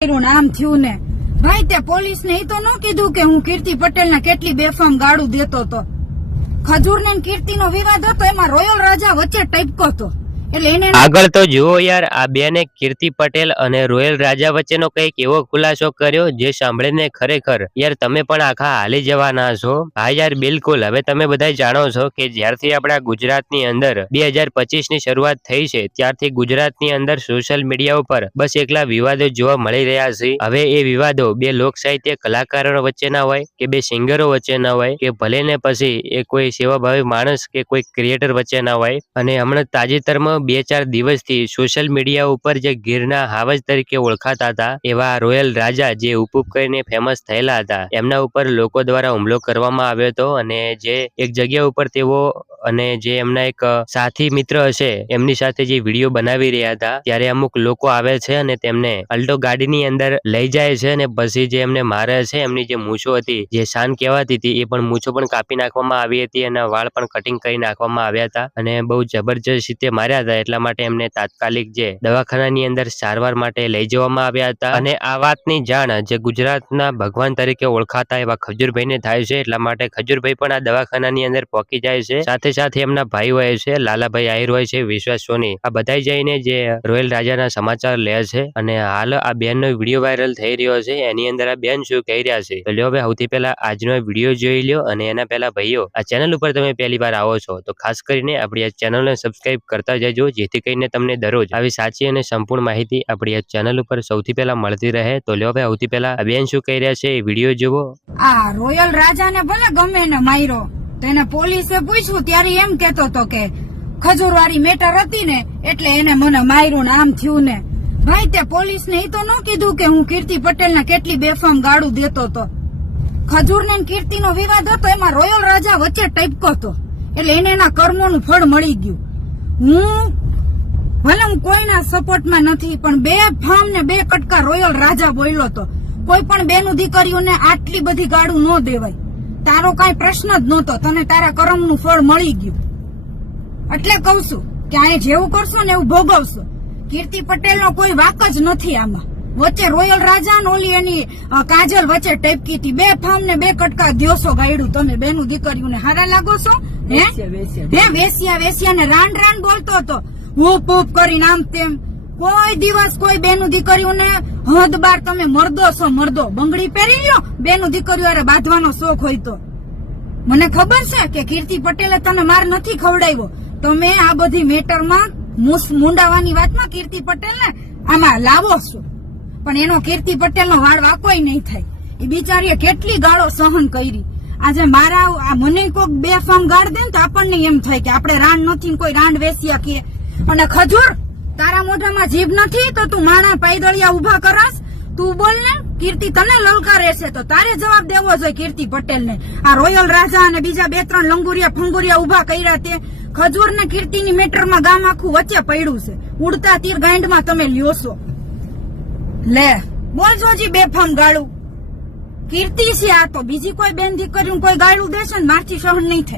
આમ થયું ને. ભાઈ તે પોલીસ ને તો ન કીધું કે હું કીર્તિ પટેલ ને કેટલી બેફામ ગાળું દેતો હતો ખજૂર ને કીર્તિ નો વિવાદ હતો, એમાં રોયલ રાજા વચ્ચે ટપકો હતો. આગળ તો જુઓ યાર, આ બેને કીર્તિ પટેલ અને રોયલ રાજા વચ્ચેનો કંઈક એવો ખુલાસો કર્યો જે સાંભળીને ખરેખર, યાર તમે પણ આખા હાલી જવાના છો. હા યાર, બિલકુલ. હવે તમે બધા જાણો છો કે જ્યારથી આપણા ગુજરાતની અંદર બે હજાર પચીસની શરૂઆત થઈ છે, ત્યારથી ગુજરાતની અંદર સોશિયલ મીડિયા ઉપર બસ એકલા વિવાદો જોવા મળી રહ્યા છે. હવે એ વિવાદો બે લોક સાહિત્ય કલાકારો વચ્ચેના હોય કે બે સિંગરો વચ્ચેના હોય કે ભલે ને પછી એ કોઈ સેવાભાવી માણસ કે કોઈ ક્રિએટર વચ્ચેના હોય. અને હમણાં તાજેતરમાં બે ચાર દિવસથી સોશિયલ મીડિયા ઉપર જે ગીરના હાવજ તરીકે ઓળખાતા હતા, એવા રોયલ રાજા જે ઉપુપ કરીને ફેમસ થયેલા હતા, એમના ઉપર લોકો દ્વારા હુમલો કરવામાં આવ્યો હતો અને જે એક જગ્યા ઉપર તેઓ અને જે એમના એક સાથી મિત્ર હશે, એમની સાથે જે વીડિયો બનાવી રહ્યા હતા, ત્યારે અમુક લોકો આવે છે અને તેમને અલ્ટો ગાડીની અંદર લઈ જાય છે અને પછી જે એમને મારે છે, એમની જે મૂછો હતી, જે શાન કહેવાતી હતી, એ પણ મૂછો પણ કાપી નાખવામાં આવી હતી અને વાળ પણ કટિંગ કરી નાખવામાં આવ્યા હતા અને બહુ જબરજસ્ત રીતે માર્યા હતા, એટલા માટે એમને તાત્કાલિક જે દવાખાનાની અંદર સારવાર માટે લઈ જવામાં આવ્યા હતા. અને આ વાતની જાણ જે ગુજરાતના ભગવાન તરીકે ઓળખાતા એવા ખજૂરભાઈને થાય છે, એટલા માટે ખજૂરભાઈ પણ આ દવાખાનાની અંદર પહોંચી જાય છે. સાથે સાથે એમના ભાઈ હોય છે, લાલાભાઈ આહિર હોય છે, વિશ્વાસ સોની, આ બધા જઈને જે રોયલ રાજાના સમાચાર લે છે અને હાલ આ બેનનો વીડિયો વાયરલ થઈ રહ્યો છે, એની અંદર આ બેન શું કહી રહ્યા છે? તો હવે સૌથી પહેલા આજનો વીડિયો જોઈ લ્યો અને એના પહેલા ભાઈઓ, આ ચેનલ ઉપર તમે પહેલી વાર આવો છો, તો ખાસ કરીને આપણી આ ચેનલને સબસ્ક્રાઇબ કરતા જજો, જેથી કરીને તમને દરરોજ આવી સાચી અને સંપૂર્ણ માહિતી આપણી આ ચેનલ ઉપર સૌથી પહેલા મળતી રહે. તો લ્યો હવે સૌથી પહેલા બેન શું કહી રહ્યા છે એ વીડિયો જુઓ આ રોયલ રાજાને ભલે ગમે ને માર્યો તો એને પોલીસે પૂછ્યું, ત્યારે એમ કેતો હતો કે ખજૂરવાળી મેટર હતી ને, એટલે એને મને માર્યું ને આમ થયું ને. ભાઈ, તે પોલીસ ને તો ન કીધું કે હું કીર્તિ પટેલ ને કેટલી બેફામ ગાળું દેતો હતો. ખજૂર ને કીર્તિ નો વિવાદ હતો, એમાં રોયલ રાજા વચ્ચે ટપકો હતો. એટલે એને એના કર્મોનું ફળ મળી ગયું. હું, ભલે હું કોઈના સપોર્ટમાં નથી, પણ બે ફામ ને બે કટકા રોયલ રાજા બોલ્યો હતો. કોઈ પણ બેનું દીકરીઓને આટલી બધી ગાડું ન દેવાય. તારો કઈ પ્રશ્ન જ નહોતો. તને તારા કર્મનું ફળ મળી ગયું. એટલે કઉ છું કે આ જેવું કરશો ને એવું ભોગવશો. કીર્તિ પટેલ નો કોઈ વાક જ નથી આમાં. વચ્ચે રોયલ રાજા ને ઓલી એની કાજલ વચ્ચે ટેપકી હતી. બે ફામ ને બે કટકા દિવસો ગાયડું. તમે બેનું દીકરીઓને હારા લાગો છો? હે? વેસ્યા વેસિયા. ને રાન રાન બોલતો હતો. હુપ હુપ કરીને આમ તેમ. કોઈ દિવસ કોઈ બેનું દીકરીઓને હદ બાર તમે મરદો છો, મરદો. બંગડી પહેરી લ્યો, બેનું દીકરીઓ અરે બાંધવાનો શોખ હોય તો. મને ખબર છે કે કીર્તિ પટેલે તને માર નથી ખવડાવ્યો. તમે આ બધી મેટરમાં મુંડાવાની વાતમાં કીર્તિ પટેલને આમાં લાવો છો. પણ એનો કીર્તિ પટેલનો વાળ વાકોય નહીં થાય. એ બિચારીએ કેટલી ગાળો સહન કરી. આજે મારા મને કોઈક બે ફોર્મ ગાળ દે ને તો આપણને એમ થાય કે આપણે રાંડ નથી કોઈ રાંડ વેસ્યા કે. અને ખજૂર તારા મોઢામાં જીભ નથી, તો તું માણા પાયદળિયા ઊભા કરસ. તું બોલ ને, કીર્તિ તને લલકારે છે તો તારે જવાબ દેવો જોઈએ કીર્તિ પટેલ ને આ રોયલ રાજા અને બીજા બે ત્રણ લંગુરિયા ફંગુરિયા ઊભા કર્યા તે ખજૂર ને કીર્તિની મેટરમાં ગામ આખું વચ્ચે પડ્યું છે. ઉડતા તીર ગાંડમાં તમે લ્યો છો. લે બોલજો જી બેફામ ગાળું. કીર્તિ છે આ, તો બીજી કોઈ બેન દીકરી કોઈ ગાળું દેશે ને મારથી સહન નહીં થાય.